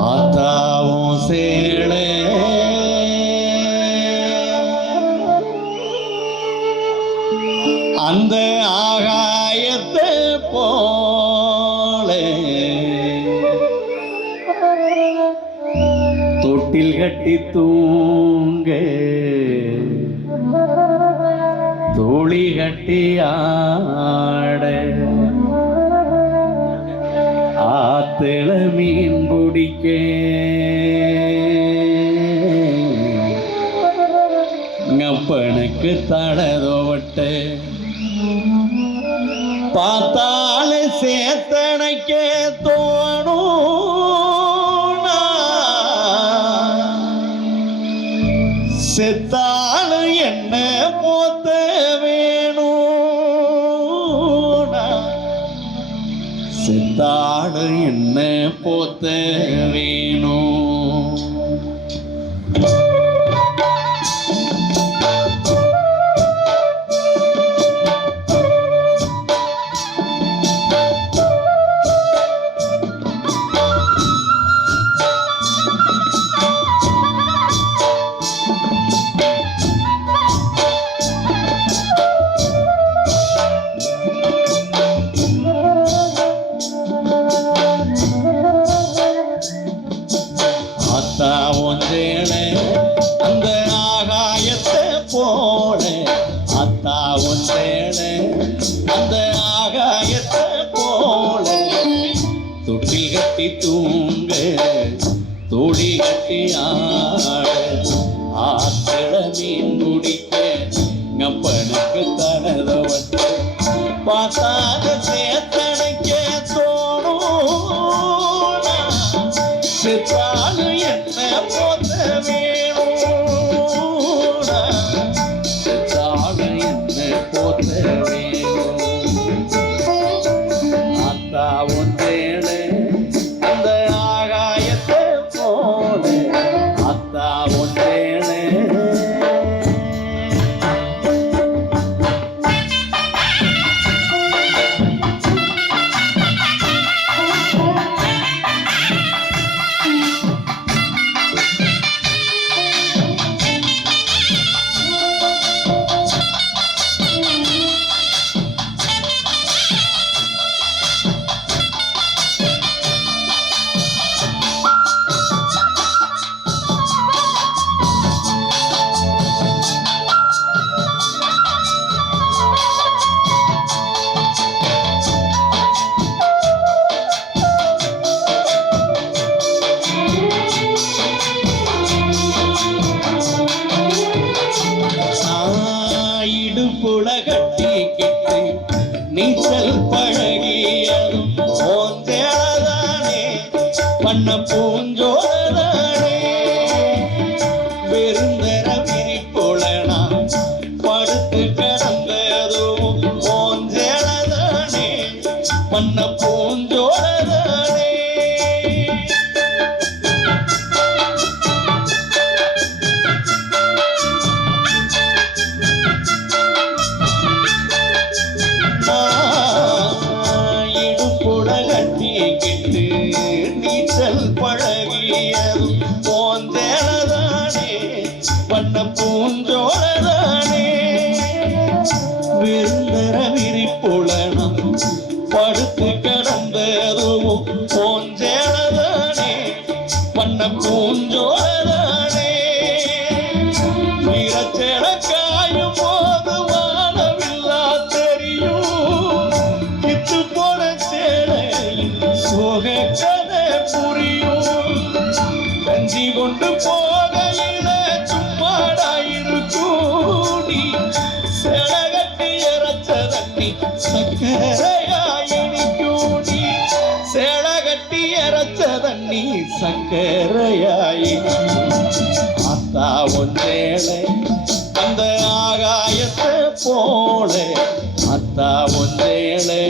ஆத்தாவும் சேளே அந்த ஆகாயத்தை போலே தொட்டில் கட்டி தூங்க தோழி கட்டி ஆட ஆத்துல மீன் பிடிக்க அப்பனுக்கு தடதோவட்ட பார்த்தால சேத்தனைக்க தோணும் செத்தாலும் என்ன போத்த வேணும் செத்தாலும் என்ன போத்த வேணும் அந்த ஆகாயத்தை போல அத்தா ஒன்றேன அந்த ஆகாயத்தை போல தொட்டில் கட்டி தூங்க தோழி கட்டி ஆத்திர மீன் குடிக்க அப்பனுக்கு தனதவட்ட பார்த்தாத சேத்தனைக்க தோணும் செத்தாலும் என்ன போத்த வேணும் செத்தாலும் என்ன போத்த வேணும் அத்தா ஒன்றேளு அந்த ஆகாயத்தை போல அத்தா ஒன்றேளு இடுப்புல கட்டிக்கிட்டு நீச்சல் பழகியதும் போந்தேளதானே பண்ண பூஞ்சோளதானே பெருந்தர விரிப்புலனா படுத்து கிடந்ததும் போந்தேளதானே பண்ண பூஞ்சோளதானே நீச்சல் பழகியதும் போந்தேளதானே பண்ண பூஞ்சோளதானே விருந்தர விரிப்புலனம் படுத்து கிடந்ததும் போந்தேளதானே பண்ண பூஞ்சோளதானே வீரச்செட காயும் போது வானவில்லா தெரியும் கித்து போன சேலையில் சோக கதை புரியும் கஞ்சி கொண்டு போகையில சும்மாடாயிருக்கூடி செடகட்டி இறச்ச தண்ணி சக்கரையாயினிக்கூடி செடகட்டி இறச்ச தண்ணி சக்கரையாயி அத்தா ஒன்றேளை அந்த ஆகாயத்தை போல அத்தா ஒன்றேளை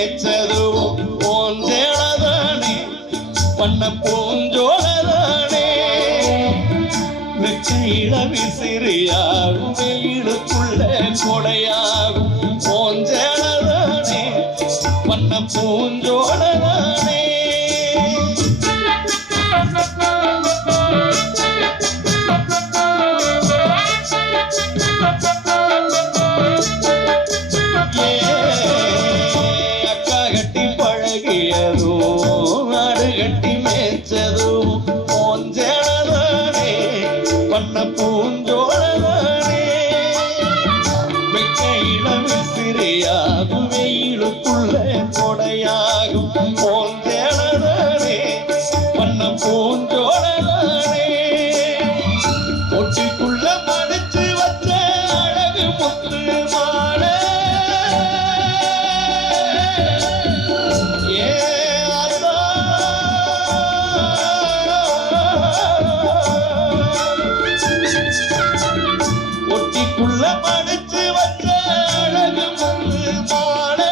மேய்ச்சதுவும் போஞ்சேளதானே பண்ண பூஞ்சோளதானே வெக்கையில விசிறியாகும் வெயிலுக்குள்ள கொடையாகும் போஞ்சேளதானே பண்ண பூஞ்சோளதானே அக்கா கட்டி பழகியதும் நாடு கட்டி மேய்ச்சதும் போஞ்சேளதானே பண்ண பூஞ்சோளதானே வெக்கையில விசிறியாகும் வெயிலுக்குள்ள கொடையாகும் போஞ்சேளதானே பண்ண பூஞ்சோளதானே ஒட்டிக்குள்ள மடிச்சு வச்ச அழகு முத்து மாலை ஒட்டிக்குள்ள மடிச்சு வச்ச அழகு முத்து மாலை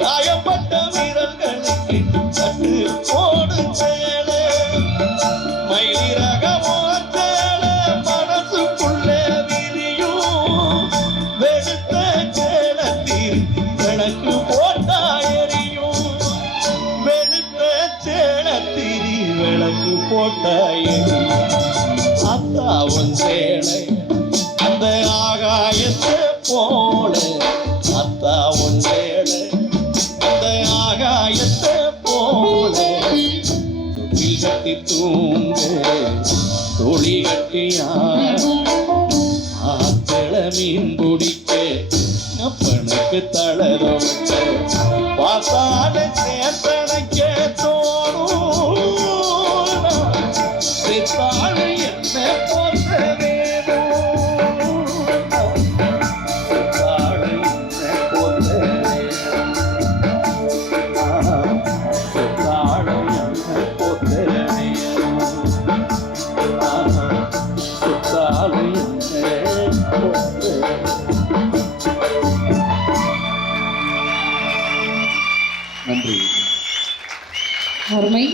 காயப்பட்ட வீரர்களுக்கு கட்டு போடு சேலை மயிலிறக சேலை மனசுக்குள்ள விரியும் வெளுத்த சேலத்தில் விளக்கு போட்டா எரியும் வெளுத்த சேலத்தில் விளக்கு போட்டா எரியும் அத்தா உன் சேலை அந்த ஆகாயத்தை போல அத்தா உன் சேலை அந்த ஆகாயத்தை போல தொட்டில் கட்டி தூங்க தொழி கட்டியா ஆத்தள மீன் பிடிக்க அப்பனுக்கு தளர வச்ச பாசால சேத்தனைக்க தோணும் சித்தாளு என்ன போன்ற வேணும் சித்தாளு என்ன போன்ற சித்தாளு என்ன போன்ற சித்தாளு என்ன போன்ற நன்றி. அருமை.